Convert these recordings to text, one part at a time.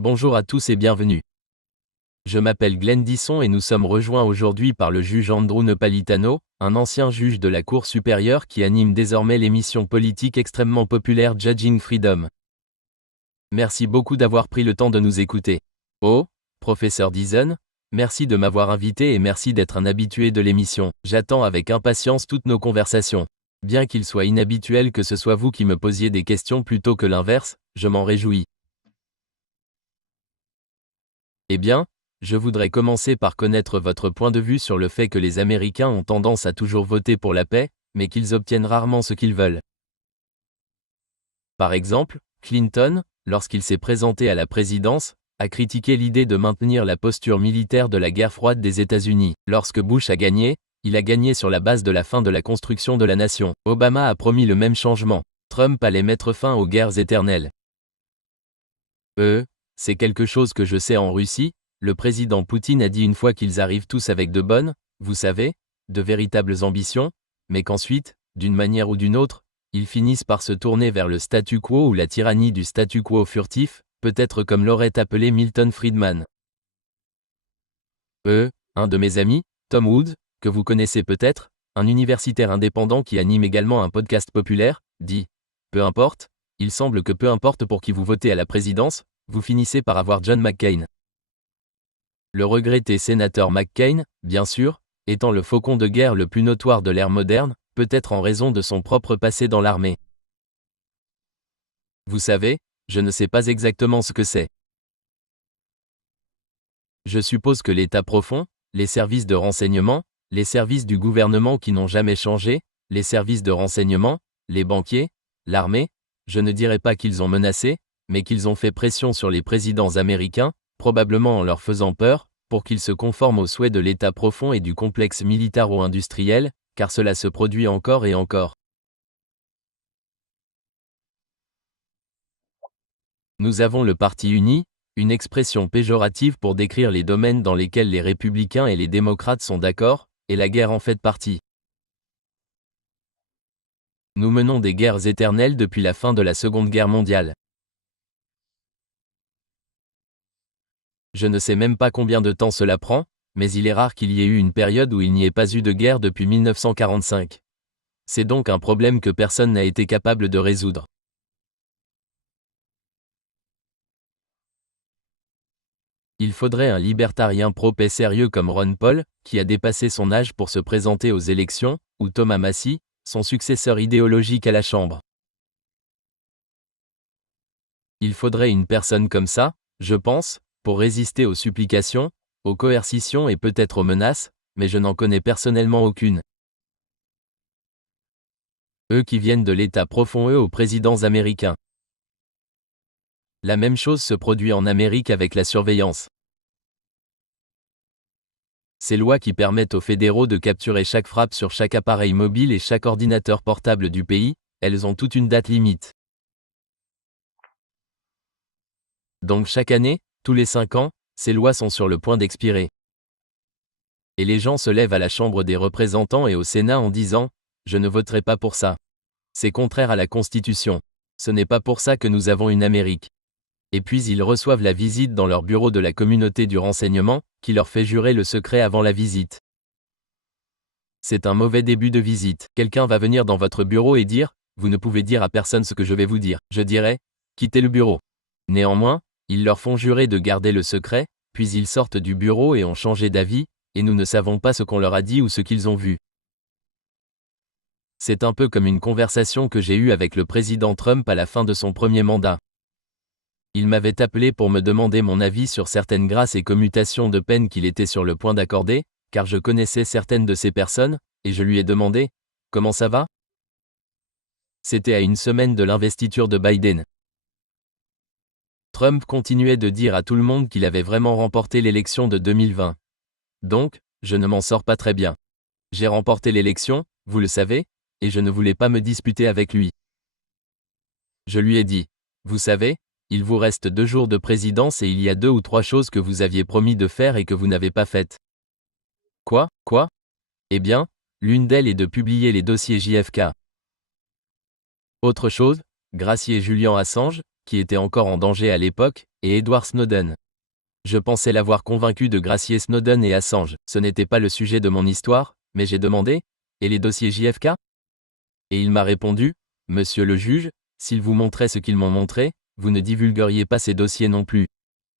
Bonjour à tous et bienvenue. Je m'appelle Glenn Disson et nous sommes rejoints aujourd'hui par le juge Andrew Napolitano, un ancien juge de la Cour supérieure qui anime désormais l'émission politique extrêmement populaire Judging Freedom. Merci beaucoup d'avoir pris le temps de nous écouter. Oh, professeur Disson, merci de m'avoir invité et merci d'être un habitué de l'émission. J'attends avec impatience toutes nos conversations. Bien qu'il soit inhabituel que ce soit vous qui me posiez des questions plutôt que l'inverse, je m'en réjouis. Eh bien, je voudrais commencer par connaître votre point de vue sur le fait que les Américains ont tendance à toujours voter pour la paix, mais qu'ils obtiennent rarement ce qu'ils veulent. Par exemple, Clinton, lorsqu'il s'est présenté à la présidence, a critiqué l'idée de maintenir la posture militaire de la guerre froide des États-Unis. Lorsque Bush a gagné, il a gagné sur la base de la fin de la construction de la nation. Obama a promis le même changement. Trump allait mettre fin aux guerres éternelles. C'est quelque chose que je sais en Russie. Le président Poutine a dit une fois qu'ils arrivent tous avec de bonnes, vous savez, de véritables ambitions, mais qu'ensuite, d'une manière ou d'une autre, ils finissent par se tourner vers le statu quo ou la tyrannie du statu quo furtif, peut-être comme l'aurait appelé Milton Friedman. Un de mes amis, Tom Woods, que vous connaissez peut-être, un universitaire indépendant qui anime également un podcast populaire, dit « Peu importe, il semble que peu importe pour qui vous votez à la présidence, vous finissez par avoir John McCain. » Le regretté sénateur McCain, bien sûr, étant le faucon de guerre le plus notoire de l'ère moderne, peut-être en raison de son propre passé dans l'armée. Vous savez, je ne sais pas exactement ce que c'est. Je suppose que l'État profond, les services de renseignement, les services du gouvernement qui n'ont jamais changé, les services de renseignement, les banquiers, l'armée, je ne dirais pas qu'ils ont menacé, mais qu'ils ont fait pression sur les présidents américains, probablement en leur faisant peur, pour qu'ils se conforment aux souhaits de l'État profond et du complexe militaro-industriel, car cela se produit encore et encore. Nous avons le Parti uni, une expression péjorative pour décrire les domaines dans lesquels les républicains et les démocrates sont d'accord, et la guerre en fait partie. Nous menons des guerres éternelles depuis la fin de la Seconde Guerre mondiale. Je ne sais même pas combien de temps cela prend, mais il est rare qu'il y ait eu une période où il n'y ait pas eu de guerre depuis 1945. C'est donc un problème que personne n'a été capable de résoudre. Il faudrait un libertarien pro-paix sérieux comme Ron Paul, qui a dépassé son âge pour se présenter aux élections, ou Thomas Massie, son successeur idéologique à la Chambre. Il faudrait une personne comme ça, je pense, pour résister aux supplications, aux coercitions et peut-être aux menaces, mais je n'en connais personnellement aucune. Eux qui viennent de l'État profond aux présidents américains. La même chose se produit en Amérique avec la surveillance. Ces lois qui permettent aux fédéraux de capturer chaque frappe sur chaque appareil mobile et chaque ordinateur portable du pays, elles ont toute une date limite. Donc chaque année, tous les 5 ans, ces lois sont sur le point d'expirer. Et les gens se lèvent à la Chambre des représentants et au Sénat en disant « Je ne voterai pas pour ça. C'est contraire à la Constitution. Ce n'est pas pour ça que nous avons une Amérique. » Et puis ils reçoivent la visite dans leur bureau de la communauté du renseignement, qui leur fait jurer le secret avant la visite. C'est un mauvais début de visite. Quelqu'un va venir dans votre bureau et dire « Vous ne pouvez dire à personne ce que je vais vous dire. » Je dirais « Quittez le bureau. » Néanmoins, ils leur font jurer de garder le secret, puis ils sortent du bureau et ont changé d'avis, et nous ne savons pas ce qu'on leur a dit ou ce qu'ils ont vu. C'est un peu comme une conversation que j'ai eue avec le président Trump à la fin de son premier mandat. Il m'avait appelé pour me demander mon avis sur certaines grâces et commutations de peine qu'il était sur le point d'accorder, car je connaissais certaines de ces personnes, et je lui ai demandé « Comment ça va ?» C'était à une semaine de l'investiture de Biden. Trump continuait de dire à tout le monde qu'il avait vraiment remporté l'élection de 2020. Donc, je ne m'en sors pas très bien. J'ai remporté l'élection, vous le savez, et je ne voulais pas me disputer avec lui. Je lui ai dit, vous savez, il vous reste 2 jours de présidence et il y a 2 ou 3 choses que vous aviez promis de faire et que vous n'avez pas faites. Quoi? Eh bien, l'une d'elles est de publier les dossiers JFK. Autre chose, gracier Julian Assange, qui était encore en danger à l'époque, et Edward Snowden. Je pensais l'avoir convaincu de gracier Snowden et Assange. Ce n'était pas le sujet de mon histoire, mais j'ai demandé, et les dossiers JFK? Et il m'a répondu, Monsieur le juge, s'ils vous montraient ce qu'ils m'ont montré, vous ne divulgueriez pas ces dossiers non plus.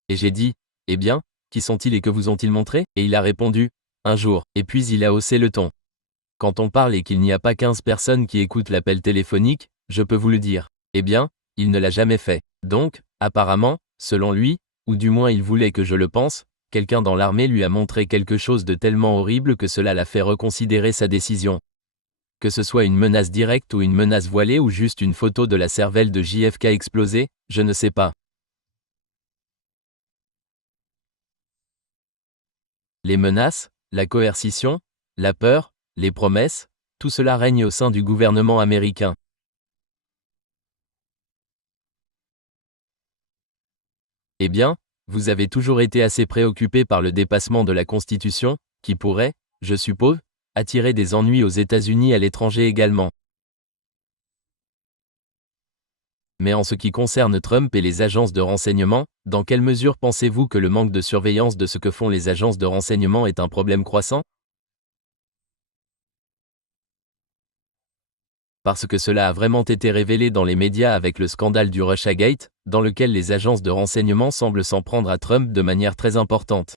Et j'ai dit, eh bien, qui sont-ils et que vous ont-ils montré? Et il a répondu, un jour, et puis il a haussé le ton. Quand on parle et qu'il n'y a pas 15 personnes qui écoutent l'appel téléphonique, je peux vous le dire. Eh bien, il ne l'a jamais fait. Donc, apparemment, selon lui, ou du moins il voulait que je le pense, quelqu'un dans l'armée lui a montré quelque chose de tellement horrible que cela l'a fait reconsidérer sa décision. Que ce soit une menace directe ou une menace voilée ou juste une photo de la cervelle de JFK explosée, je ne sais pas. Les menaces, la coercition, la peur, les promesses, tout cela règne au sein du gouvernement américain. Eh bien, vous avez toujours été assez préoccupé par le dépassement de la Constitution, qui pourrait, je suppose, attirer des ennuis aux États-Unis et à l'étranger également. Mais en ce qui concerne Trump et les agences de renseignement, dans quelle mesure pensez-vous que le manque de surveillance de ce que font les agences de renseignement est un problème croissant? Parce que cela a vraiment été révélé dans les médias avec le scandale du Russiagate, dans lequel les agences de renseignement semblent s'en prendre à Trump de manière très importante.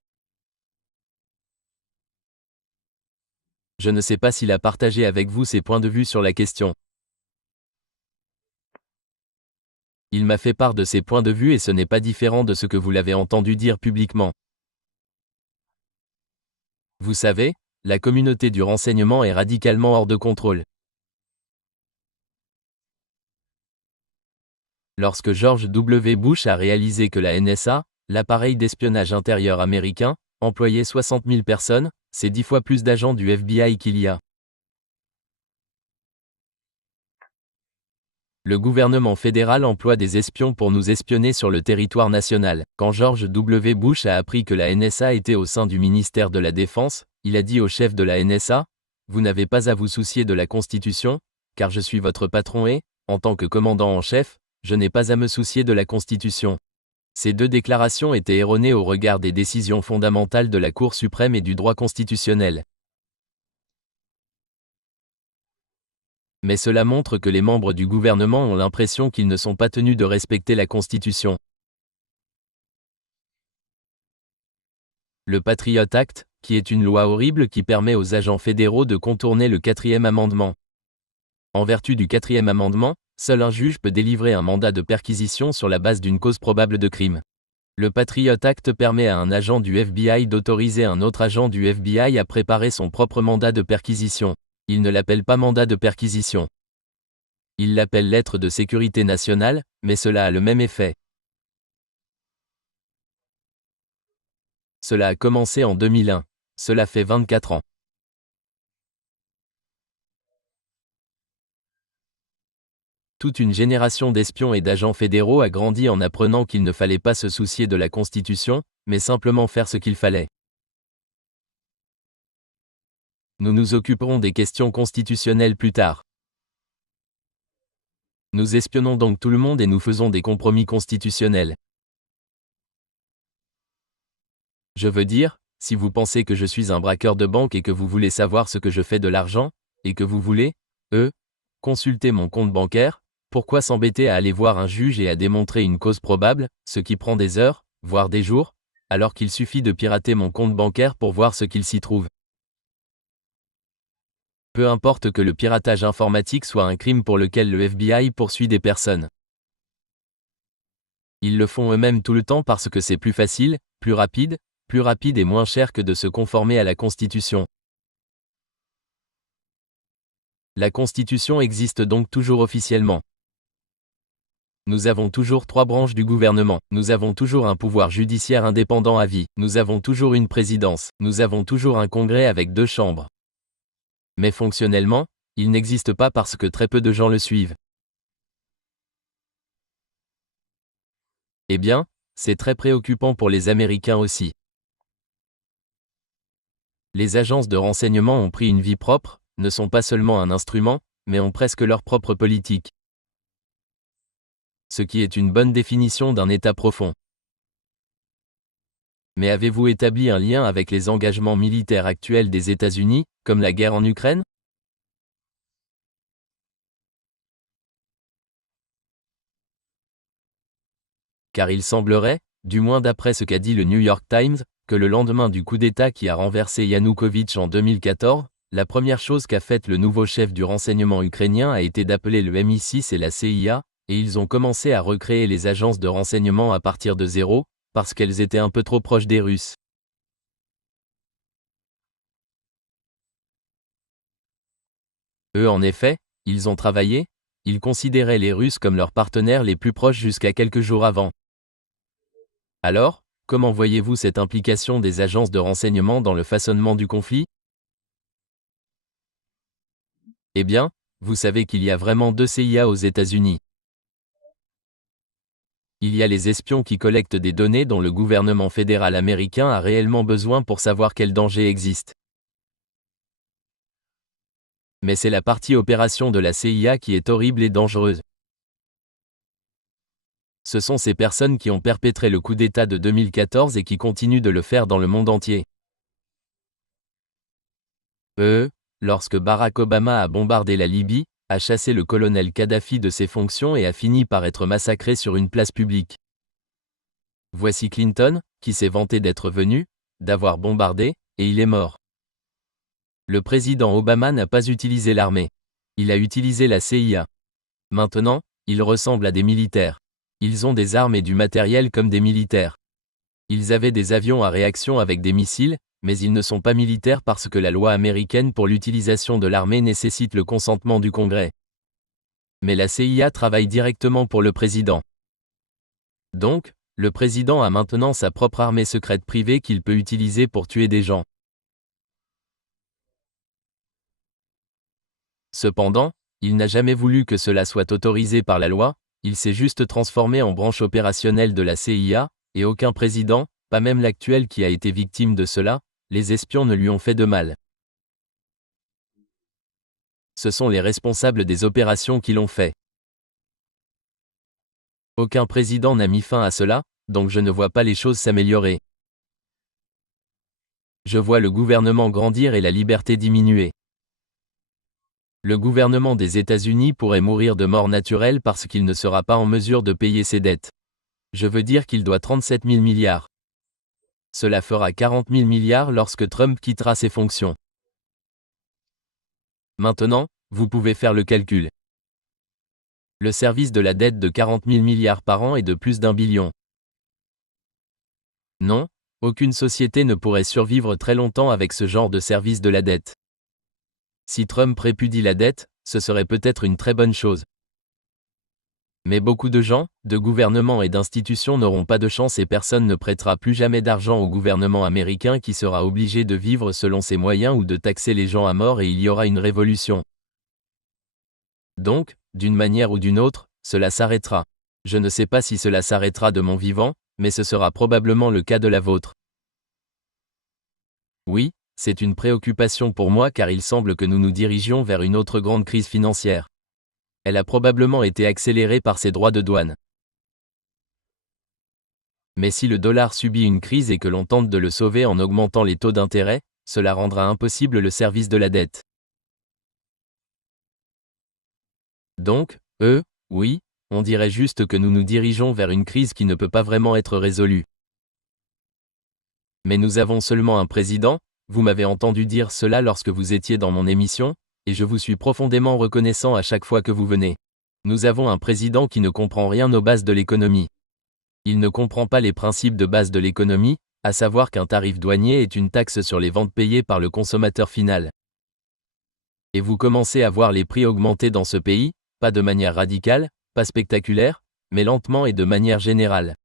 Je ne sais pas s'il a partagé avec vous ses points de vue sur la question. Il m'a fait part de ses points de vue et ce n'est pas différent de ce que vous l'avez entendu dire publiquement. Vous savez, la communauté du renseignement est radicalement hors de contrôle. Lorsque George W. Bush a réalisé que la NSA, l'appareil d'espionnage intérieur américain, employait 60 000 personnes, c'est 10 fois plus d'agents du FBI qu'il y a. Le gouvernement fédéral emploie des espions pour nous espionner sur le territoire national. Quand George W. Bush a appris que la NSA était au sein du ministère de la Défense, il a dit au chef de la NSA, « Vous n'avez pas à vous soucier de la Constitution, car je suis votre patron et, en tant que commandant en chef, je n'ai pas à me soucier de la Constitution. » Ces deux déclarations étaient erronées au regard des décisions fondamentales de la Cour suprême et du droit constitutionnel. Mais cela montre que les membres du gouvernement ont l'impression qu'ils ne sont pas tenus de respecter la Constitution. Le Patriot Act, qui est une loi horrible qui permet aux agents fédéraux de contourner le 4e amendement. En vertu du 4e amendement, seul un juge peut délivrer un mandat de perquisition sur la base d'une cause probable de crime. Le Patriot Act permet à un agent du FBI d'autoriser un autre agent du FBI à préparer son propre mandat de perquisition. Il ne l'appelle pas mandat de perquisition. Il l'appelle lettre de sécurité nationale, mais cela a le même effet. Cela a commencé en 2001. Cela fait 24 ans. Toute une génération d'espions et d'agents fédéraux a grandi en apprenant qu'il ne fallait pas se soucier de la Constitution, mais simplement faire ce qu'il fallait. Nous nous occuperons des questions constitutionnelles plus tard. Nous espionnons donc tout le monde et nous faisons des compromis constitutionnels. Je veux dire, si vous pensez que je suis un braqueur de banque et que vous voulez savoir ce que je fais de l'argent, et que vous voulez, consulter mon compte bancaire, pourquoi s'embêter à aller voir un juge et à démontrer une cause probable, ce qui prend des heures, voire des jours, alors qu'il suffit de pirater mon compte bancaire pour voir ce qu'il s'y trouve. Peu importe que le piratage informatique soit un crime pour lequel le FBI poursuit des personnes. Ils le font eux-mêmes tout le temps parce que c'est plus facile, plus rapide et moins cher que de se conformer à la Constitution. La Constitution existe donc toujours officiellement. Nous avons toujours 3 branches du gouvernement. Nous avons toujours un pouvoir judiciaire indépendant à vie. Nous avons toujours une présidence. Nous avons toujours un congrès avec 2 chambres. Mais fonctionnellement, il n'existe pas parce que très peu de gens le suivent. Eh bien, c'est très préoccupant pour les Américains aussi. Les agences de renseignement ont pris une vie propre, ne sont pas seulement un instrument, mais ont presque leur propre politique. Ce qui est une bonne définition d'un État profond. Mais avez-vous établi un lien avec les engagements militaires actuels des États-Unis, comme la guerre en Ukraine? Car il semblerait, du moins d'après ce qu'a dit le New York Times, que le lendemain du coup d'État qui a renversé Yanukovych en 2014, la première chose qu'a faite le nouveau chef du renseignement ukrainien a été d'appeler le MI6 et la CIA, et ils ont commencé à recréer les agences de renseignement à partir de zéro, parce qu'elles étaient un peu trop proches des Russes. Eux en effet, ils ont travaillé, ils considéraient les Russes comme leurs partenaires les plus proches jusqu'à quelques jours avant. Alors, comment voyez-vous cette implication des agences de renseignement dans le façonnement du conflit? Eh bien, vous savez qu'il y a vraiment deux CIA aux États-Unis. Il y a les espions qui collectent des données dont le gouvernement fédéral américain a réellement besoin pour savoir quel danger existe. Mais c'est la partie opération de la CIA qui est horrible et dangereuse. Ce sont ces personnes qui ont perpétré le coup d'État de 2014 et qui continuent de le faire dans le monde entier. Lorsque Barack Obama a bombardé la Libye, a chassé le colonel Kadhafi de ses fonctions et a fini par être massacré sur une place publique. Voici Clinton, qui s'est vanté d'être venu, d'avoir bombardé, et il est mort. Le président Obama n'a pas utilisé l'armée. Il a utilisé la CIA. Maintenant, ils ressemblent à des militaires. Ils ont des armes et du matériel comme des militaires. Ils avaient des avions à réaction avec des missiles, mais ils ne sont pas militaires parce que la loi américaine pour l'utilisation de l'armée nécessite le consentement du Congrès. Mais la CIA travaille directement pour le président. Donc, le président a maintenant sa propre armée secrète privée qu'il peut utiliser pour tuer des gens. Cependant, il n'a jamais voulu que cela soit autorisé par la loi, il s'est juste transformé en branche opérationnelle de la CIA, et aucun président, pas même l'actuel qui a été victime de cela, les espions ne lui ont fait de mal. Ce sont les responsables des opérations qui l'ont fait. Aucun président n'a mis fin à cela, donc je ne vois pas les choses s'améliorer. Je vois le gouvernement grandir et la liberté diminuer. Le gouvernement des États-Unis pourrait mourir de mort naturelle parce qu'il ne sera pas en mesure de payer ses dettes. Je veux dire qu'il doit 37 000 milliards. Cela fera 40 000 milliards lorsque Trump quittera ses fonctions. Maintenant, vous pouvez faire le calcul. Le service de la dette de 40 000 milliards par an est de plus d'1 billion. Non, aucune société ne pourrait survivre très longtemps avec ce genre de service de la dette. Si Trump répudie la dette, ce serait peut-être une très bonne chose. Mais beaucoup de gens, de gouvernements et d'institutions n'auront pas de chance et personne ne prêtera plus jamais d'argent au gouvernement américain qui sera obligé de vivre selon ses moyens ou de taxer les gens à mort et il y aura une révolution. Donc, d'une manière ou d'une autre, cela s'arrêtera. Je ne sais pas si cela s'arrêtera de mon vivant, mais ce sera probablement le cas de la vôtre. Oui, c'est une préoccupation pour moi car il semble que nous nous dirigions vers une autre grande crise financière. Elle a probablement été accélérée par ses droits de douane. Mais si le dollar subit une crise et que l'on tente de le sauver en augmentant les taux d'intérêt, cela rendra impossible le service de la dette. Donc, oui, on dirait juste que nous nous dirigeons vers une crise qui ne peut pas vraiment être résolue. Mais nous avons seulement un président, vous m'avez entendu dire cela lorsque vous étiez dans mon émission, et je vous suis profondément reconnaissant à chaque fois que vous venez. Nous avons un président qui ne comprend rien aux bases de l'économie. Il ne comprend pas les principes de base de l'économie, à savoir qu'un tarif douanier est une taxe sur les ventes payées par le consommateur final. Et vous commencez à voir les prix augmenter dans ce pays, pas de manière radicale, pas spectaculaire, mais lentement et de manière générale.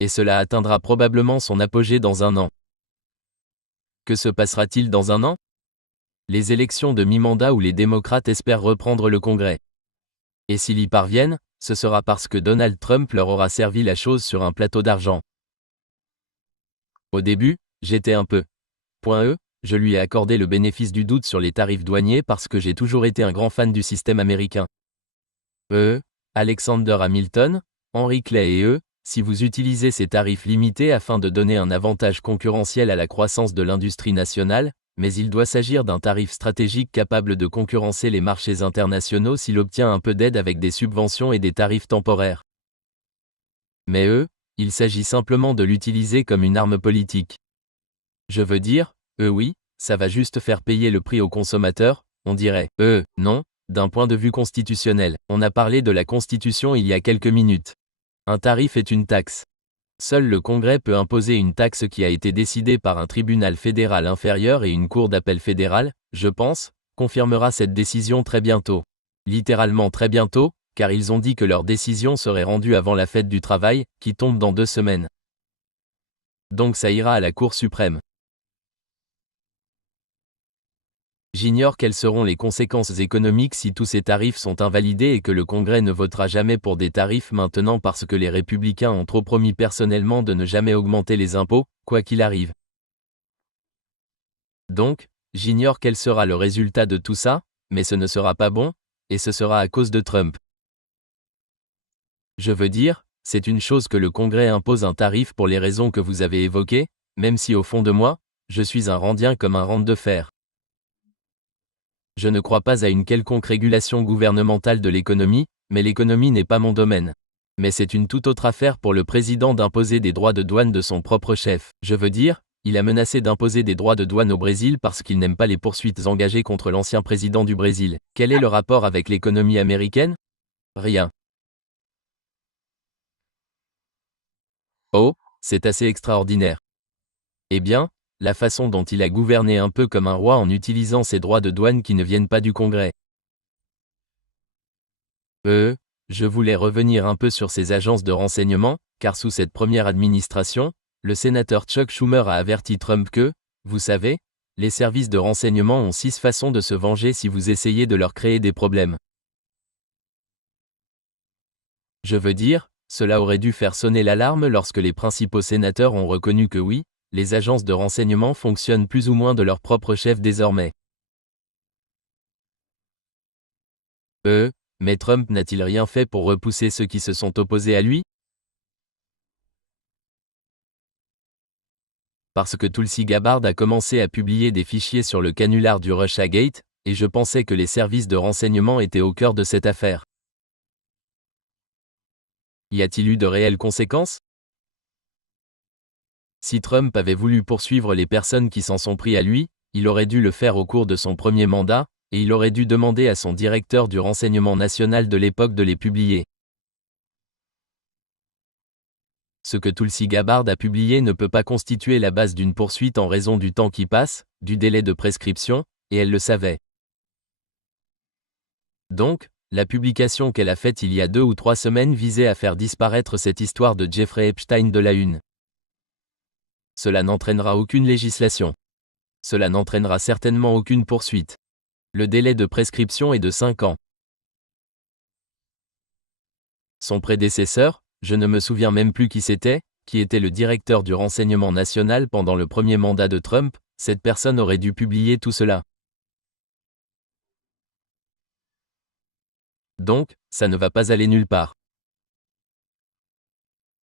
Et cela atteindra probablement son apogée dans 1 an. Que se passera-t-il dans 1 an? Les élections de mi-mandat où les démocrates espèrent reprendre le Congrès. Et s'ils y parviennent, ce sera parce que Donald Trump leur aura servi la chose sur un plateau d'argent. Au début, j'étais un peu. Je lui ai accordé le bénéfice du doute sur les tarifs douaniers parce que j'ai toujours été un grand fan du système américain. Alexander Hamilton, Henry Clay et eux, si vous utilisez ces tarifs limités afin de donner un avantage concurrentiel à la croissance de l'industrie nationale, mais il doit s'agir d'un tarif stratégique capable de concurrencer les marchés internationaux s'il obtient un peu d'aide avec des subventions et des tarifs temporaires. Mais il s'agit simplement de l'utiliser comme une arme politique. Je veux dire, oui, ça va juste faire payer le prix aux consommateurs, on dirait, non, d'un point de vue constitutionnel, on a parlé de la Constitution il y a quelques minutes. Un tarif est une taxe. Seul le Congrès peut imposer une taxe qui a été décidée par un tribunal fédéral inférieur et une cour d'appel fédérale, je pense, confirmera cette décision très bientôt. Littéralement très bientôt, car ils ont dit que leur décision serait rendue avant la fête du travail, qui tombe dans 2 semaines. Donc ça ira à la Cour suprême. J'ignore quelles seront les conséquences économiques si tous ces tarifs sont invalidés et que le Congrès ne votera jamais pour des tarifs maintenant parce que les républicains ont trop promis personnellement de ne jamais augmenter les impôts, quoi qu'il arrive. Donc, j'ignore quel sera le résultat de tout ça, mais ce ne sera pas bon, et ce sera à cause de Trump. Je veux dire, c'est une chose que le Congrès impose un tarif pour les raisons que vous avez évoquées, même si au fond de moi, je suis un randien comme un rente de fer. Je ne crois pas à une quelconque régulation gouvernementale de l'économie, mais l'économie n'est pas mon domaine. Mais c'est une toute autre affaire pour le président d'imposer des droits de douane de son propre chef. Je veux dire, il a menacé d'imposer des droits de douane au Brésil parce qu'il n'aime pas les poursuites engagées contre l'ancien président du Brésil. Quel est le rapport avec l'économie américaine? Rien. Oh, c'est assez extraordinaire. Eh bien, la façon dont il a gouverné un peu comme un roi en utilisant ces droits de douane qui ne viennent pas du Congrès. Je voulais revenir un peu sur ces agences de renseignement, car sous cette première administration, le sénateur Chuck Schumer a averti Trump que, vous savez, les services de renseignement ont 6 façons de se venger si vous essayez de leur créer des problèmes. Je veux dire, cela aurait dû faire sonner l'alarme lorsque les principaux sénateurs ont reconnu que oui, les agences de renseignement fonctionnent plus ou moins de leur propre chef désormais. Mais Trump n'a-t-il rien fait pour repousser ceux qui se sont opposés à lui? Parce que Tulsi Gabbard a commencé à publier des fichiers sur le canular du Russiagate, et je pensais que les services de renseignement étaient au cœur de cette affaire. Y a-t-il eu de réelles conséquences? Si Trump avait voulu poursuivre les personnes qui s'en sont pris à lui, il aurait dû le faire au cours de son premier mandat, et il aurait dû demander à son directeur du renseignement national de l'époque de les publier. Ce que Tulsi Gabbard a publié ne peut pas constituer la base d'une poursuite en raison du temps qui passe, du délai de prescription, et elle le savait. Donc, la publication qu'elle a faite il y a 2 ou 3 semaines visait à faire disparaître cette histoire de Jeffrey Epstein de la une. Cela n'entraînera aucune législation. Cela n'entraînera certainement aucune poursuite. Le délai de prescription est de 5 ans. Son prédécesseur, je ne me souviens même plus qui c'était, qui était le directeur du renseignement national pendant le premier mandat de Trump, cette personne aurait dû publier tout cela. Donc, ça ne va pas aller nulle part.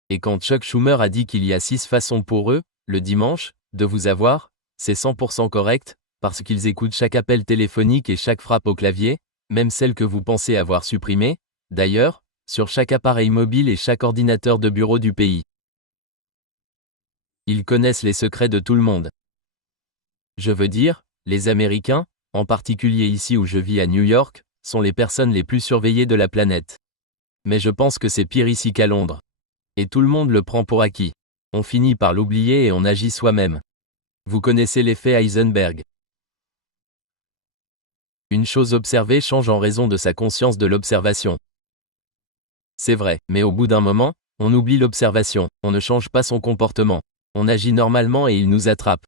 Et quand Chuck Schumer a dit qu'il y a 6 façons pour eux, le dimanche, de vous avoir, c'est 100% correct, parce qu'ils écoutent chaque appel téléphonique et chaque frappe au clavier, même celle que vous pensez avoir supprimée, d'ailleurs, sur chaque appareil mobile et chaque ordinateur de bureau du pays. Ils connaissent les secrets de tout le monde. Je veux dire, les Américains, en particulier ici où je vis à New York, sont les personnes les plus surveillées de la planète. Mais je pense que c'est pire ici qu'à Londres. Et tout le monde le prend pour acquis. On finit par l'oublier et on agit soi-même. Vous connaissez l'effet Heisenberg. Une chose observée change en raison de sa conscience de l'observation. C'est vrai, mais au bout d'un moment, on oublie l'observation, on ne change pas son comportement. On agit normalement et il nous attrape.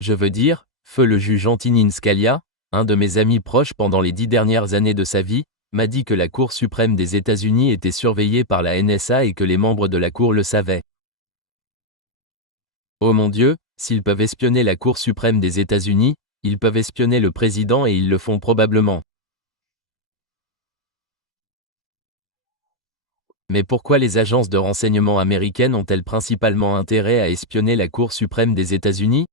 Je veux dire, feu le juge Antonin Scalia, un de mes amis proches pendant les 10 dernières années de sa vie, m'a dit que la Cour suprême des États-Unis était surveillée par la NSA et que les membres de la Cour le savaient. Oh mon Dieu, s'ils peuvent espionner la Cour suprême des États-Unis, ils peuvent espionner le président et ils le font probablement. Mais pourquoi les agences de renseignement américaines ont-elles principalement intérêt à espionner la Cour suprême des États-Unis?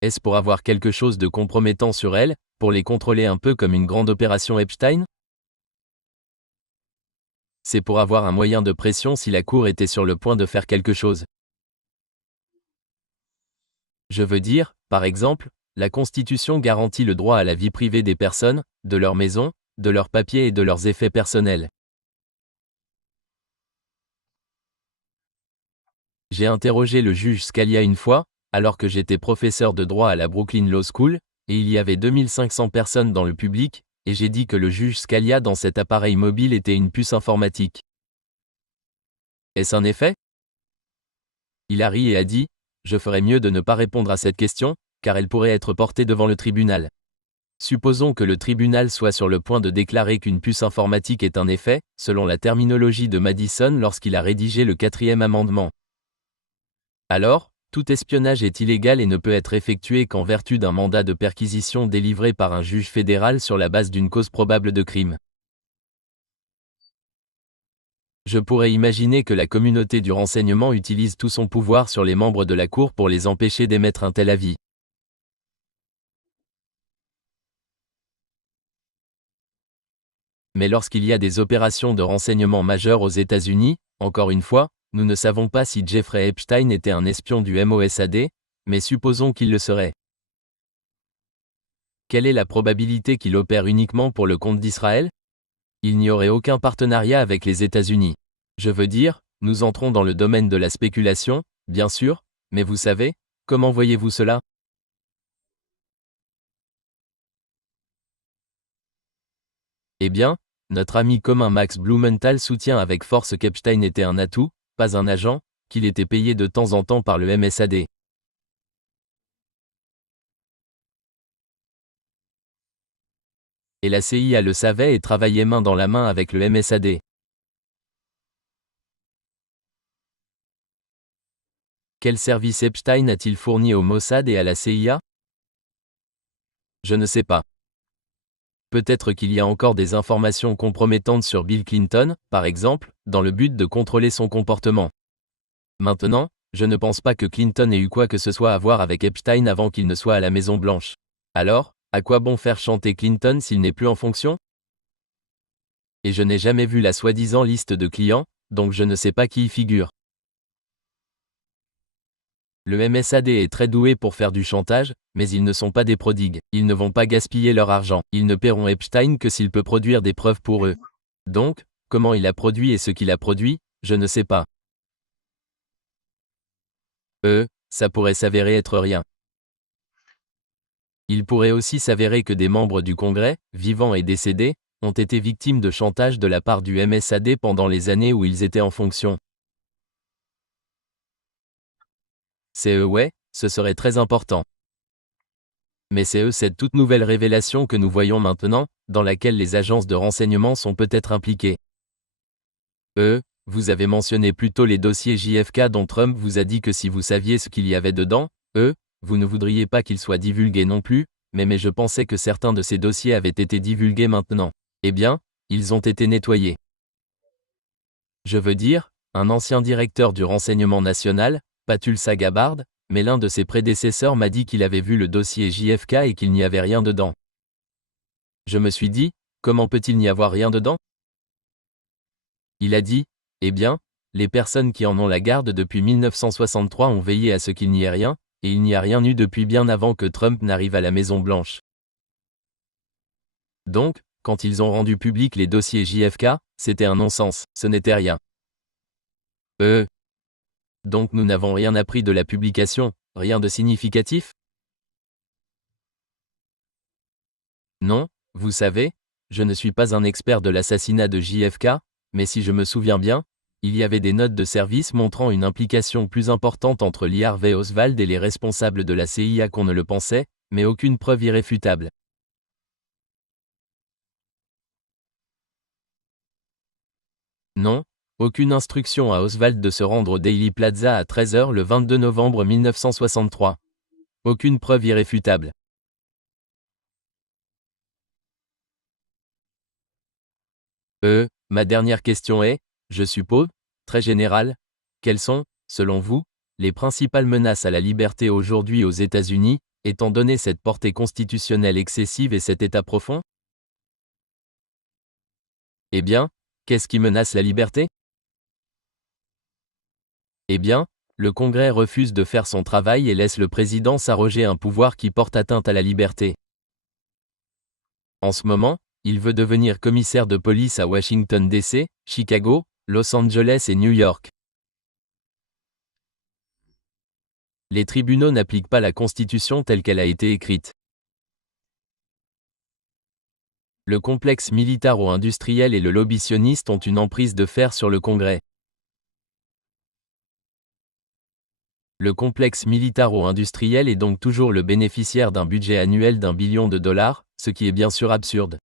Est-ce pour avoir quelque chose de compromettant sur elles, pour les contrôler un peu comme une grande opération Epstein? C'est pour avoir un moyen de pression si la Cour était sur le point de faire quelque chose. Je veux dire, par exemple, la Constitution garantit le droit à la vie privée des personnes, de leur maison, de leurs papiers et de leurs effets personnels. J'ai interrogé le juge Scalia une fois, alors que j'étais professeur de droit à la Brooklyn Law School, et il y avait 2500 personnes dans le public, et j'ai dit que le juge Scalia dans cet appareil mobile était une puce informatique. Est-ce un effet? Il a ri et a dit, je ferais mieux de ne pas répondre à cette question, car elle pourrait être portée devant le tribunal. Supposons que le tribunal soit sur le point de déclarer qu'une puce informatique est un effet, selon la terminologie de Madison lorsqu'il a rédigé le 4e amendement. Alors, tout espionnage est illégal et ne peut être effectué qu'en vertu d'un mandat de perquisition délivré par un juge fédéral sur la base d'une cause probable de crime. Je pourrais imaginer que la communauté du renseignement utilise tout son pouvoir sur les membres de la Cour pour les empêcher d'émettre un tel avis. Mais lorsqu'il y a des opérations de renseignement majeures aux États-Unis, encore une fois, nous ne savons pas si Jeffrey Epstein était un espion du Mossad, mais supposons qu'il le serait. Quelle est la probabilité qu'il opère uniquement pour le compte d'Israël? Il n'y aurait aucun partenariat avec les États-Unis. Je veux dire, nous entrons dans le domaine de la spéculation, bien sûr, mais vous savez, comment voyez-vous cela? Eh bien, notre ami commun Max Blumenthal soutient avec force qu'Epstein était un atout, pas un agent, qu'il était payé de temps en temps par le Mossad. Et la CIA le savait et travaillait main dans la main avec le Mossad. Quel service Epstein a-t-il fourni au Mossad et à la CIA? Je ne sais pas. Peut-être qu'il y a encore des informations compromettantes sur Bill Clinton, par exemple, dans le but de contrôler son comportement. Maintenant, je ne pense pas que Clinton ait eu quoi que ce soit à voir avec Epstein avant qu'il ne soit à la Maison-Blanche. Alors, à quoi bon faire chanter Clinton s'il n'est plus en fonction? Et je n'ai jamais vu la soi-disant liste de clients, donc je ne sais pas qui y figure. Le Mossad est très doué pour faire du chantage, mais ils ne sont pas des prodigues. Ils ne vont pas gaspiller leur argent. Ils ne paieront Epstein que s'il peut produire des preuves pour eux. Donc, comment il a produit et ce qu'il a produit, je ne sais pas. Ça pourrait s'avérer être rien. Il pourrait aussi s'avérer que des membres du Congrès, vivants et décédés, ont été victimes de chantage de la part du Mossad pendant les années où ils étaient en fonction. Ouais, ce serait très important. Mais c'est cette toute nouvelle révélation que nous voyons maintenant, dans laquelle les agences de renseignement sont peut-être impliquées. Vous avez mentionné plus tôt les dossiers JFK dont Trump vous a dit que si vous saviez ce qu'il y avait dedans, vous ne voudriez pas qu'ils soient divulgués non plus, mais je pensais que certains de ces dossiers avaient été divulgués maintenant. Eh bien, ils ont été nettoyés. Je veux dire, un ancien directeur du renseignement national, Patulsa Gabbard, mais l'un de ses prédécesseurs m'a dit qu'il avait vu le dossier JFK et qu'il n'y avait rien dedans. Je me suis dit, comment peut-il n'y avoir rien dedans? Il a dit, eh bien, les personnes qui en ont la garde depuis 1963 ont veillé à ce qu'il n'y ait rien, et il n'y a rien eu depuis bien avant que Trump n'arrive à la Maison-Blanche. Donc, quand ils ont rendu public les dossiers JFK, c'était un non-sens, ce n'était rien. Donc nous n'avons rien appris de la publication, rien de significatif? Non, vous savez, je ne suis pas un expert de l'assassinat de JFK, mais si je me souviens bien, il y avait des notes de service montrant une implication plus importante entre Lee Harvey Oswald et les responsables de la CIA qu'on ne le pensait, mais aucune preuve irréfutable. Non, aucune instruction à Oswald de se rendre au Dealey Plaza à 13h le 22 novembre 1963. Aucune preuve irréfutable. Ma dernière question est, je suppose, très générale, quelles sont, selon vous, les principales menaces à la liberté aujourd'hui aux États-Unis, étant donné cette portée constitutionnelle excessive et cet état profond? Eh bien, qu'est-ce qui menace la liberté? Eh bien, le Congrès refuse de faire son travail et laisse le président s'arroger un pouvoir qui porte atteinte à la liberté. En ce moment, il veut devenir commissaire de police à Washington DC, Chicago, Los Angeles et New York. Les tribunaux n'appliquent pas la Constitution telle qu'elle a été écrite. Le complexe militaro-industriel et le lobby sioniste ont une emprise de fer sur le Congrès. Le complexe militaro-industriel est donc toujours le bénéficiaire d'un budget annuel d'1 billion de dollars, ce qui est bien sûr absurde.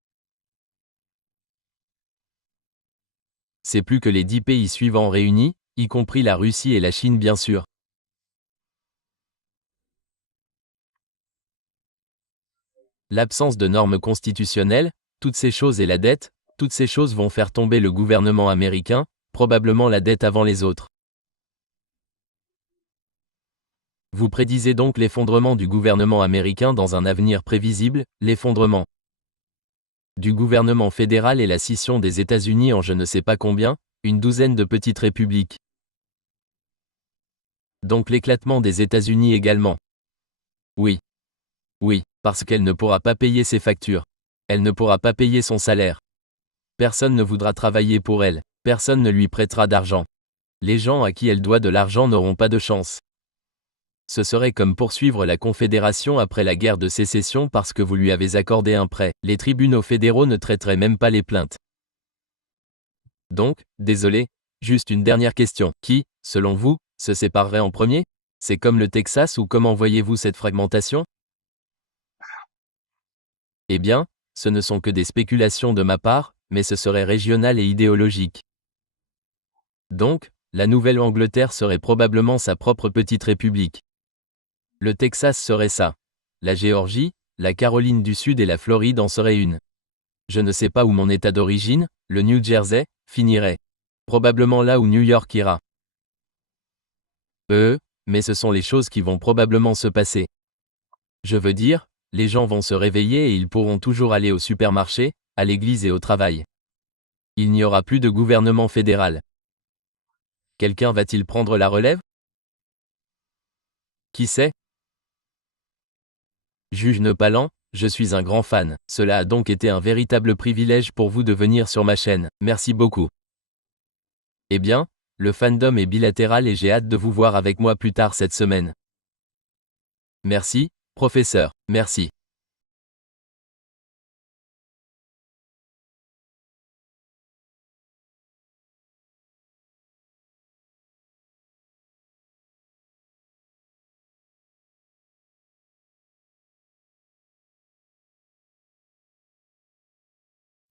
C'est plus que les 10 pays suivants réunis, y compris la Russie et la Chine bien sûr. L'absence de normes constitutionnelles, toutes ces choses et la dette, toutes ces choses vont faire tomber le gouvernement américain, probablement la dette avant les autres. Vous prédisez donc l'effondrement du gouvernement américain dans un avenir prévisible, l'effondrement du gouvernement fédéral et la scission des États-Unis en je ne sais pas combien, une douzaine de petites républiques. Donc l'éclatement des États-Unis également. Oui. Oui, parce qu'elle ne pourra pas payer ses factures. Elle ne pourra pas payer son salaire. Personne ne voudra travailler pour elle. Personne ne lui prêtera d'argent. Les gens à qui elle doit de l'argent n'auront pas de chance. Ce serait comme poursuivre la Confédération après la guerre de sécession parce que vous lui avez accordé un prêt. Les tribunaux fédéraux ne traiteraient même pas les plaintes. Donc, désolé, juste une dernière question. Qui, selon vous, se séparerait en premier? C'est comme le Texas ou comment voyez-vous cette fragmentation? Eh bien, ce ne sont que des spéculations de ma part, mais ce serait régional et idéologique. Donc, la Nouvelle-Angleterre serait probablement sa propre petite république. Le Texas serait ça. La Géorgie, la Caroline du Sud et la Floride en seraient une. Je ne sais pas où mon état d'origine, le New Jersey, finirait. Probablement là où New York ira. Mais ce sont les choses qui vont probablement se passer. Je veux dire, les gens vont se réveiller et ils pourront toujours aller au supermarché, à l'église et au travail. Il n'y aura plus de gouvernement fédéral. Quelqu'un va-t-il prendre la relève? Qui sait? Juge Nepalan, je suis un grand fan. Cela a donc été un véritable privilège pour vous de venir sur ma chaîne. Merci beaucoup. Eh bien, le fandom est bilatéral et j'ai hâte de vous voir avec moi plus tard cette semaine. Merci, professeur. Merci.